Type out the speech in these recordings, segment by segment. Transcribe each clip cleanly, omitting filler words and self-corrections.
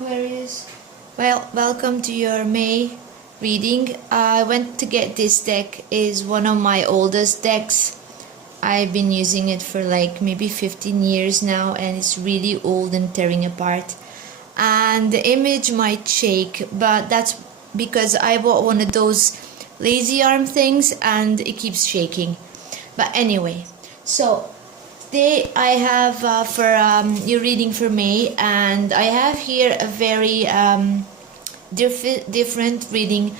Aquarius. Well, welcome to your May reading. I went to get this deck. Is one of my oldest decks. I've been using it for like maybe 15 years now, and it's really old and tearing apart. And the image might shake, but that's because I bought one of those lazy arm things and it keeps shaking. But anyway, so today I have for your reading for May, and I have here a very different reading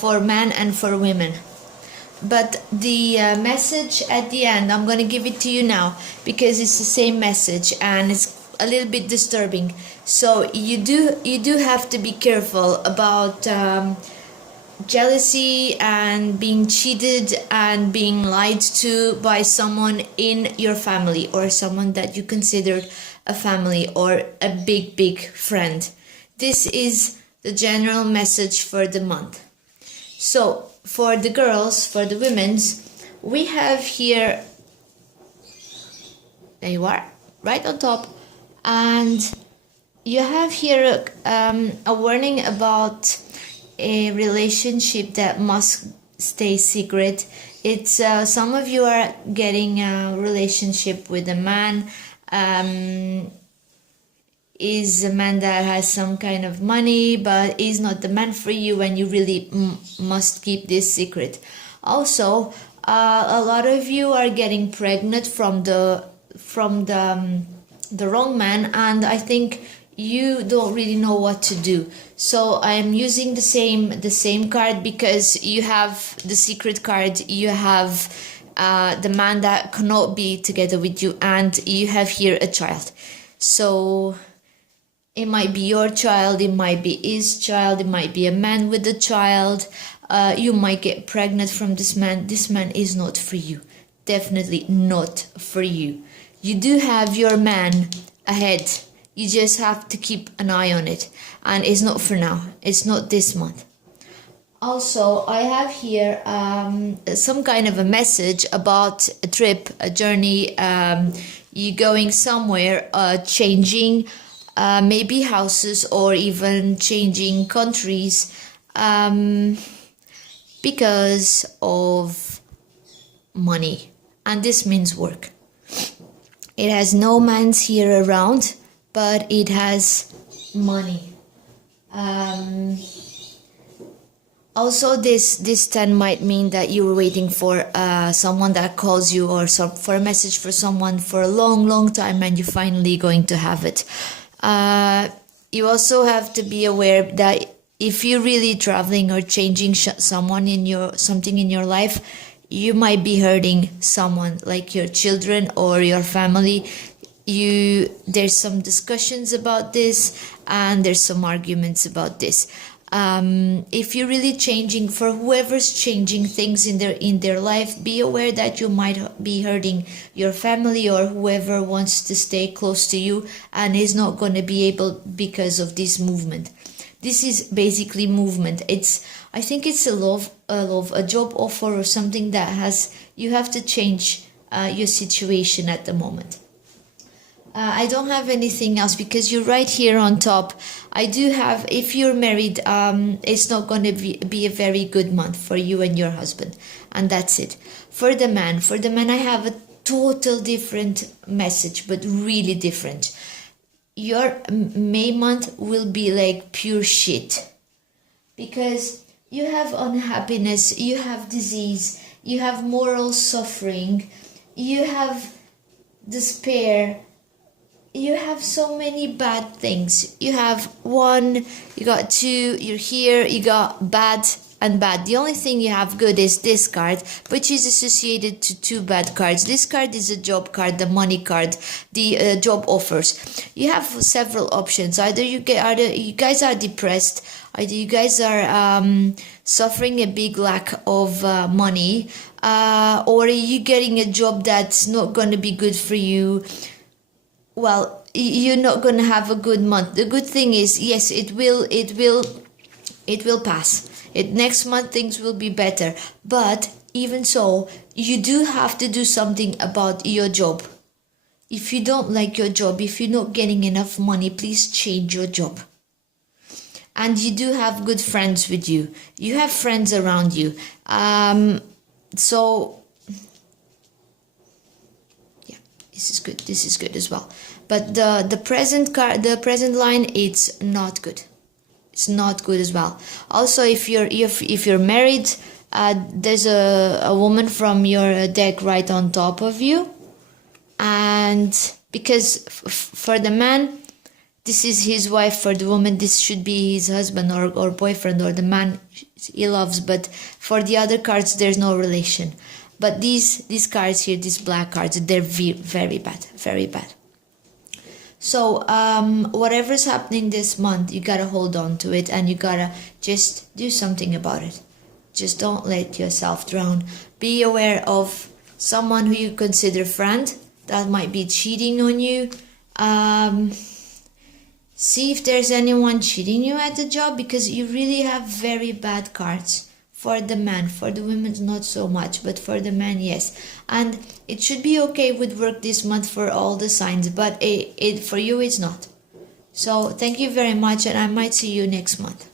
for men and for women. But the message at the end, I'm going to give it to you now because it's the same message and it's a little bit disturbing. So you do have to be careful about jealousy and being cheated and being lied to by someone in your family or someone that you considered a family or a big friend. This is the general message for the month. So for the girls, for the women's, we have here, there you are, right on top, and you have here a warning about a relationship that must stay secret. It's some of you are getting a relationship with a man, is a man that has some kind of money but is not the man for you, and you really must keep this secret. Also, a lot of you are getting pregnant from the wrong man, and I think you don't really know what to do. So I'm using the same card because you have the secret card, you have the man that cannot be together with you, and you have here a child. So it might be your child, it might be his child, it might be a man with a child. You might get pregnant from this man. This man is not for you. Definitely not for you. You do have your man ahead. You just have to keep an eye on it. And it's not for now. It's not this month. Also, I have here some kind of a message about a trip, a journey. You going somewhere, changing maybe houses or even changing countries because of money. And this means work. It has no man's here around, but it has money. Also, this 10 might mean that you were waiting for someone that calls you, or for a message for someone for a long time, and you're finally going to have it. You also have to be aware that if you're really traveling or changing something in your life, you might be hurting someone, like your children or your family. There's some discussions about this, and there's some arguments about this. If you're really changing, for whoever's changing things in their life, be aware that you might be hurting your family or whoever wants to stay close to you and is not going to be able because of this movement. This is basically movement. I think it's a job offer or something that you have to change your situation at the moment. I don't have anything else because you're right here on top. I do have, if you're married, it's not going to be a very good month for you and your husband. And that's it. For the man, I have a total different message, but really different. Your May month will be like pure shit. Because you have unhappiness, you have disease, you have moral suffering, you have despair. You have so many bad things. You have 1, you got 2, you're here, you got bad and bad. The only thing you have good is this card, which is associated to 2 bad cards. This card is a job card, the money card, the job offers. You have several options. Either you guys are depressed, either you guys are suffering a big lack of money, or you're getting a job that's not going to be good for you. Well, you're not going to have a good month. The good thing is, yes, it will pass. Next month things will be better. But even so, you do have to do something about your job. If you don't like your job, if you're not getting enough money, please change your job. and you do have good friends with you. You have friends around you. So yeah, this is good. This is good as well. But the present line, it's not good. It's not good as well. Also, if you're married, there's a woman from your deck right on top of you, and because for the man, this is his wife. For the woman, this should be his husband or boyfriend, or the man he loves. But for the other cards, there's no relation. But these cards here, these black cards, they're very bad, very bad. So whatever's happening this month, you gotta hold on to it, and you gotta just do something about it. Just don't let yourself drown. Be aware of someone who you consider friend that might be cheating on you. See if there's anyone cheating you at the job, because you really have very bad cards. For the man, for the women not so much, but for the man, yes. And it should be okay with work this month for all the signs, but for you it's not. So thank you very much, and I might see you next month.